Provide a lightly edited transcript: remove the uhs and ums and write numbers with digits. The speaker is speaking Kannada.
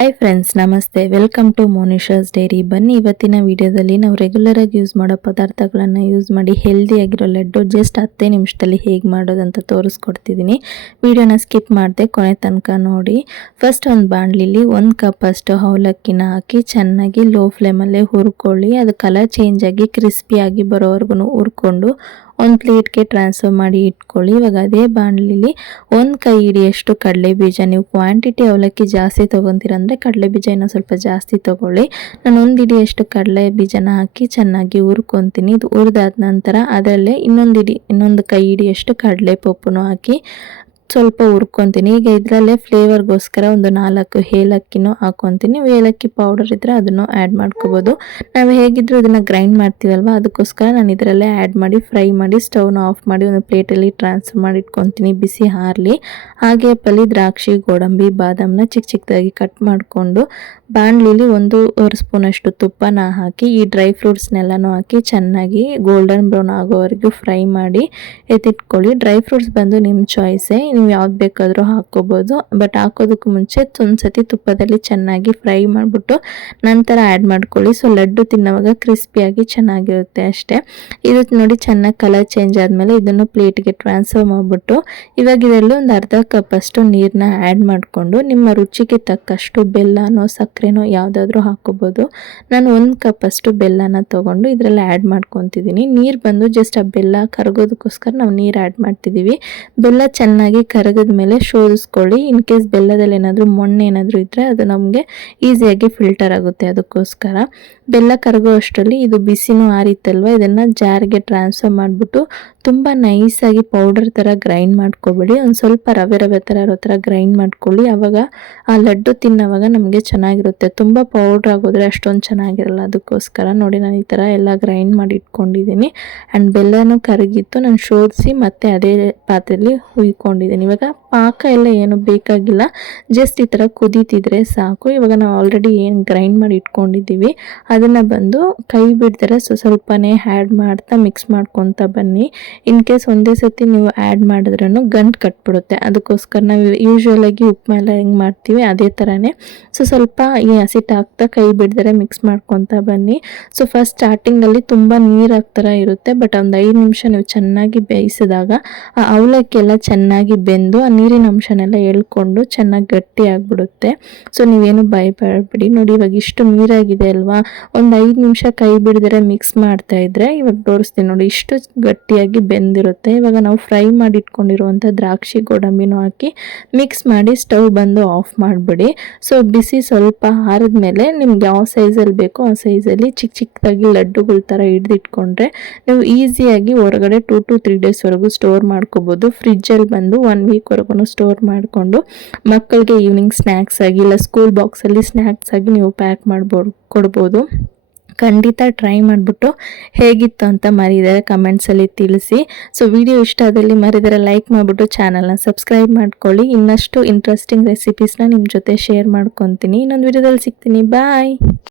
ಹಾಯ್ ಫ್ರೆಂಡ್ಸ್, ನಮಸ್ತೆ. Welcome to Monisha's diary. ಬನ್ನಿ, ಇವತ್ತಿನ ವಿಡಿಯೋದಲ್ಲಿ ನಾವು ರೆಗ್ಯುಲರ್ ಆಗಿ ಯೂಸ್ ಮಾಡೋ ಪದಾರ್ಥಗಳನ್ನು ಯೂಸ್ ಮಾಡಿ ಹೆಲ್ದಿಯಾಗಿರೋ ಲಡ್ಡು ಜಸ್ಟ್ 10 ನಿಮಿಷದಲ್ಲಿ ಹೇಗೆ ಮಾಡೋದಂತ ತೋರಿಸ್ಕೊಡ್ತಿದ್ದೀನಿ. ವಿಡಿಯೋನ ಸ್ಕಿಪ್ ಮಾಡದೆ ಕೊನೆ ತನಕ ನೋಡಿ. ಫಸ್ಟ್ ಒಂದು ಬಾಣಲಿಲಿ 1 ಕಪ್ ಅಷ್ಟು ಅವಲಕ್ಕಿನ ಹಾಕಿ ಚೆನ್ನಾಗಿ ಲೋ ಫ್ಲೇಮಲ್ಲೇ ಹುರ್ಕೊಳ್ಳಿ. ಅದು ಕಲರ್ ಚೇಂಜ್ ಆಗಿ ಕ್ರಿಸ್ಪಿಯಾಗಿ ಬರೋವರೆಗೂ ಹುರ್ಕೊಂಡು ಒಂದು ಪ್ಲೇಟ್ಗೆ ಟ್ರಾನ್ಸ್ಫರ್ ಮಾಡಿ ಇಟ್ಕೊಳ್ಳಿ. ಇವಾಗ ಅದೇ ಬಾಣಲಿಲಿ 1 ಕೈ ಹಿಡಿಯಷ್ಟು ಕಡಲೆ ಬೀಜ, ನೀವು ಕ್ವಾಂಟಿಟಿ ಅವಲಕ್ಕಿ ಜಾಸ್ತಿ ತೊಗೊತೀರ ಅಂದರೆ ಕಡಲೆ ಬೀಜ ಇನ್ನೂ ಸ್ವಲ್ಪ ಜಾಸ್ತಿ ತೊಗೊಳ್ಳಿ. ನಾನು 1 ಹಿಡಿಯಷ್ಟು ಕಡಲೆ ಬೀಜನ ಹಾಕಿ ಚೆನ್ನಾಗಿ ಹುರ್ಕೊತೀನಿ. ಇದು ಹುರಿದಾದ ನಂತರ ಅದರಲ್ಲೇ ಇನ್ನೊಂದು ಕೈ ಹಿಡಿಯಷ್ಟು ಕಡಲೆ ಪಪ್ಪುನು ಹಾಕಿ ಸ್ವಲ್ಪ ಹುರ್ಕೊತೀನಿ. ಈಗ ಇದರಲ್ಲೇ ಫ್ಲೇವರ್ಗೋಸ್ಕರ ಒಂದು 4 ಏಲಕ್ಕಿನೂ ಹಾಕ್ಕೊತೀನಿ. ಏಲಕ್ಕಿ ಪೌಡರ್ ಇದ್ದರೆ ಅದನ್ನು ಆ್ಯಡ್ ಮಾಡ್ಕೋಬೋದು. ನಾವು ಹೇಗಿದ್ದರೂ ಇದನ್ನು ಗ್ರೈಂಡ್ ಮಾಡ್ತೀವಲ್ವ, ಅದಕ್ಕೋಸ್ಕರ ನಾನು ಇದರಲ್ಲೇ ಆ್ಯಡ್ ಮಾಡಿ ಫ್ರೈ ಮಾಡಿ ಸ್ಟವ್ನ ಆಫ್ ಮಾಡಿ ಒಂದು ಪ್ಲೇಟಲ್ಲಿ ಟ್ರಾನ್ಸ್ಫರ್ ಮಾಡಿ ಇಟ್ಕೊತೀನಿ, ಬಿಸಿ ಹಾರಲಿ. ಹಾಗೆ ದ್ರಾಕ್ಷಿ, ಗೋಡಂಬಿ, ಬಾದಾಮನ್ನ ಚಿಕ್ಕ ಚಿಕ್ಕದಾಗಿ ಕಟ್ ಮಾಡಿಕೊಂಡು ಬಾಣಲಿಲಿ 1 ಸ್ಪೂನಷ್ಟು ತುಪ್ಪನ ಹಾಕಿ ಈ ಡ್ರೈ ಫ್ರೂಟ್ಸ್ನೆಲ್ಲನೂ ಹಾಕಿ ಚೆನ್ನಾಗಿ ಗೋಲ್ಡನ್ ಬ್ರೌನ್ ಆಗೋವರೆಗೂ ಫ್ರೈ ಮಾಡಿ ಎತ್ತಿಟ್ಕೊಳ್ಳಿ. ಡ್ರೈ ಫ್ರೂಟ್ಸ್ ಬಂದು ನಿಮ್ಮ ಚಾಯ್ಸೇ, ನೀವು ಯಾವ್ದು ಬೇಕಾದರೂ ಹಾಕ್ಕೋಬೋದು. ಬಟ್ ಹಾಕೋದಕ್ಕೂ ಮುಂಚೆ ಒಂದ್ಸತಿ ತುಪ್ಪದಲ್ಲಿ ಚೆನ್ನಾಗಿ ಫ್ರೈ ಮಾಡಿಬಿಟ್ಟು ನಂತರ ಆ್ಯಡ್ ಮಾಡ್ಕೊಳ್ಳಿ. ಸೊ ಲಡ್ಡು ತಿನ್ನೋವಾಗ ಕ್ರಿಸ್ಪಿಯಾಗಿ ಚೆನ್ನಾಗಿರುತ್ತೆ ಅಷ್ಟೇ. ಇದು ನೋಡಿ ಚೆನ್ನಾಗಿ ಕಲರ್ ಚೇಂಜ್ ಆದಮೇಲೆ ಇದನ್ನು ಪ್ಲೇಟ್ಗೆ ಟ್ರಾನ್ಸ್ಫರ್ ಮಾಡಿಬಿಟ್ಟು ಇವಾಗ ಇದರಲ್ಲಿ ಒಂದು ಅರ್ಧ ಕಪ್ ಅಷ್ಟು ನೀರನ್ನ ಆ್ಯಡ್ ಮಾಡಿಕೊಂಡು ನಿಮ್ಮ ರುಚಿಗೆ ತಕ್ಕಷ್ಟು ಬೆಲ್ಲನೋ ಸಕ್ಕರೆನೋ ಯಾವುದಾದ್ರೂ ಹಾಕ್ಕೋಬೋದು. ನಾನು 1 ಕಪ್ ಅಷ್ಟು ಬೆಲ್ಲನ ತೊಗೊಂಡು ಇದರಲ್ಲಿ ಆ್ಯಡ್ ಮಾಡ್ಕೊತಿದ್ದೀನಿ. ನೀರು ಬಂದು ಜಸ್ಟ್ ಆ ಬೆಲ್ಲ ಕರಗೋದಕ್ಕೋಸ್ಕರ ನಾವು ನೀರು ಆ್ಯಡ್ ಮಾಡ್ತಿದ್ದೀವಿ. ಬೆಲ್ಲ ಚೆನ್ನಾಗಿ ಕರಗದ ಮೇಲೆ ಶೋಧಿಸ್ಕೊಳ್ಳಿ. ಇನ್ ಕೇಸ್ ಬೆಲ್ಲದಲ್ಲಿ ಏನಾದರೂ ಮಣ್ಣು ಏನಾದರೂ ಇದ್ದರೆ ಅದು ನಮಗೆ ಈಸಿಯಾಗಿ ಫಿಲ್ಟರ್ ಆಗುತ್ತೆ. ಅದಕ್ಕೋಸ್ಕರ ಬೆಲ್ಲ ಕರಗೋ ಅಷ್ಟರಲ್ಲಿ ಇದು ಬಿಸಿನೂ ಆರಿತ್ತಲ್ವ, ಇದನ್ನು ಜಾರ್ಗೆ ಟ್ರಾನ್ಸ್ಫರ್ ಮಾಡಿಬಿಟ್ಟು ತುಂಬ ನೈಸಾಗಿ ಪೌಡರ್ ಥರ ಗ್ರೈಂಡ್ ಮಾಡ್ಕೊಬೇಡಿ. ಒಂದು ಸ್ವಲ್ಪ ರವೆ ಥರ ಇರೋ ಥರ ಗ್ರೈಂಡ್ ಮಾಡ್ಕೊಳ್ಳಿ. ಆವಾಗ ಆ ಲಡ್ಡು ತಿನ್ನೋವಾಗ ನಮಗೆ ಚೆನ್ನಾಗಿರುತ್ತೆ. ತುಂಬ ಪೌಡ್ರ್ ಆಗೋದ್ರೆ ಅಷ್ಟೊಂದು ಚೆನ್ನಾಗಿರಲ್ಲ. ಅದಕ್ಕೋಸ್ಕರ ನೋಡಿ ನಾನು ಈ ಥರ ಎಲ್ಲ ಗ್ರೈಂಡ್ ಮಾಡಿ ಇಟ್ಕೊಂಡಿದ್ದೀನಿ. ಆ್ಯಂಡ್ ಬೆಲ್ಲನೂ ಕರಗಿತ್ತು, ನಾನು ಶೋಧಿಸಿ ಮತ್ತೆ ಅದೇ ಪಾತ್ರೆಯಲ್ಲಿ ಹುಯ್ಕೊಂಡಿದ್ದೀನಿ. ಇವಾಗ ಪಾಕ ಎಲ್ಲ ಏನು ಬೇಕಾಗಿಲ್ಲ, ಜಸ್ಟ್ ಈ ಥರ ಕುದೀತಿದ್ರೆ ಸಾಕು. ಇವಾಗ ನಾವು ಆಲ್ರೆಡಿ ಏನು ಗ್ರೈಂಡ್ ಮಾಡಿ ಇಟ್ಕೊಂಡಿದ್ದೀವಿ ಅದನ್ನು ಬಂದು ಕೈ ಬಿಡ್ತಾರೆ ಸ್ವಲ್ಪನೇ ಆ್ಯಡ್ ಮಾಡ್ತಾ ಮಿಕ್ಸ್ ಮಾಡ್ಕೊತಾ ಬನ್ನಿ. ಇನ್ ಕೇಸ್ ಒಂದೇ ಸತಿ ನೀವು ಆ್ಯಡ್ ಮಾಡಿದ್ರೂ ಗಂಟು ಕಟ್ಬಿಡುತ್ತೆ. ಅದಕ್ಕೋಸ್ಕರ ನಾವು ಯೂಶ್ವಲಾಗಿ ಉಪ್ಪು ಎಲ್ಲ ಹೆಂಗೆ ಮಾಡ್ತೀವಿ ಅದೇ ಥರನೇ ಸ್ವಲ್ಪ ಈ ಹಸಿಟ್ಟು ಹಾಕ್ತಾ ಕೈ ಬಿಡ್ದರೆ ಮಿಕ್ಸ್ ಮಾಡ್ಕೊತಾ ಬನ್ನಿ. ಸೊ ಫಸ್ಟ್ ಸ್ಟಾರ್ಟಿಂಗಲ್ಲಿ ತುಂಬ ನೀರು ಹಾಕ್ತಾರ ಇರುತ್ತೆ, ಬಟ್ ಒಂದು 5 ನಿಮಿಷ ನೀವು ಚೆನ್ನಾಗಿ ಬೇಯಿಸಿದಾಗ ಆ ಅವಲಕ್ಕಿ ಎಲ್ಲ ಚೆನ್ನಾಗಿ ಬೆಂದು ಆ ನೀರಿನ ಅಂಶನೆಲ್ಲ ಎಳ್ಕೊಂಡು ಚೆನ್ನಾಗಿ ಗಟ್ಟಿ ಆಗಿಬಿಡುತ್ತೆ. ಸೊ ನೀವೇನು ಭಯಪಡಬೇಡಿ. ನೋಡಿ ಇವಾಗ ಇಷ್ಟು ನೀರಾಗಿದೆ ಅಲ್ವಾ, ಒಂದು 5 ನಿಮಿಷ ಕೈ ಬಿಡದರೆ ಮಿಕ್ಸ್ ಮಾಡ್ತಾ ಇದ್ರೆ ಇವಾಗ ತೋರಿಸ್ತೀನಿ ನೋಡಿ, ಇಷ್ಟು ಗಟ್ಟಿಯಾಗಿ ಬೆಂದಿರುತ್ತೆ. ಇವಾಗ ನಾವು ಫ್ರೈ ಮಾಡಿ ಇಟ್ಕೊಂಡಿರುವಂಥ ದ್ರಾಕ್ಷಿ ಗೋಡಂಬಿನೂ ಹಾಕಿ ಮಿಕ್ಸ್ ಮಾಡಿ ಸ್ಟವ್ ಬಂದು ಆಫ್ ಮಾಡಿಬಿಡಿ. ಸೊ ಬಿಸಿ ಸ್ವಲ್ಪ ಆರಿದ್ಮೇಲೆ ನಿಮ್ಗೆ ಯಾವ ಸೈಜಲ್ಲಿ ಬೇಕೋ ಆ ಸೈಜಲ್ಲಿ ಚಿಕ್ಕದಾಗಿ ಲಡ್ಡುಗಳ ಥರ ಹಿಡ್ದಿಟ್ಕೊಂಡ್ರೆ ನೀವು ಈಸಿಯಾಗಿ ಹೊರಗಡೆ 2 to 3 ಡೇಸ್ವರೆಗೂ ಸ್ಟೋರ್ ಮಾಡ್ಕೋಬೋದು. ಫ್ರಿಜ್ಜಲ್ಲಿ ಬಂದು 1 ವೀಕ್ವರೆಗೂ ಸ್ಟೋರ್ ಮಾಡಿಕೊಂಡು ಮಕ್ಕಳಿಗೆ ಈವ್ನಿಂಗ್ ಸ್ನ್ಯಾಕ್ಸ್ ಆಗಿ ಇಲ್ಲ ಸ್ಕೂಲ್ ಬಾಕ್ಸಲ್ಲಿ ಸ್ನ್ಯಾಕ್ಸ್ ಆಗಿ ನೀವು ಪ್ಯಾಕ್ ಕೊಡ್ಬೋದು. ಖಂಡಿತ ಟ್ರೈ ಮಾಡಿಬಿಟ್ಟು ಹೇಗಿತ್ತು ಅಂತ ಮರಿದರೆ ಕಮೆಂಟ್ಸಲ್ಲಿ ತಿಳಿಸಿ. ಸೊ ವಿಡಿಯೋ ಇಷ್ಟ ಆದಲ್ಲಿ ಮರಿದರೆ ಲೈಕ್ ಮಾಡಿಬಿಟ್ಟು ಚಾನಲ್ನ ಸಬ್ಸ್ಕ್ರೈಬ್ ಮಾಡ್ಕೊಳ್ಳಿ. ಇನ್ನಷ್ಟು ಇಂಟ್ರೆಸ್ಟಿಂಗ್ ರೆಸಿಪೀಸ್ನ ನಿಮ್ಮ ಜೊತೆ ಶೇರ್ ಮಾಡ್ಕೊತೀನಿ. ಇನ್ನೊಂದು ವಿಡಿಯೋದಲ್ಲಿ ಸಿಗ್ತೀನಿ. ಬಾಯ್.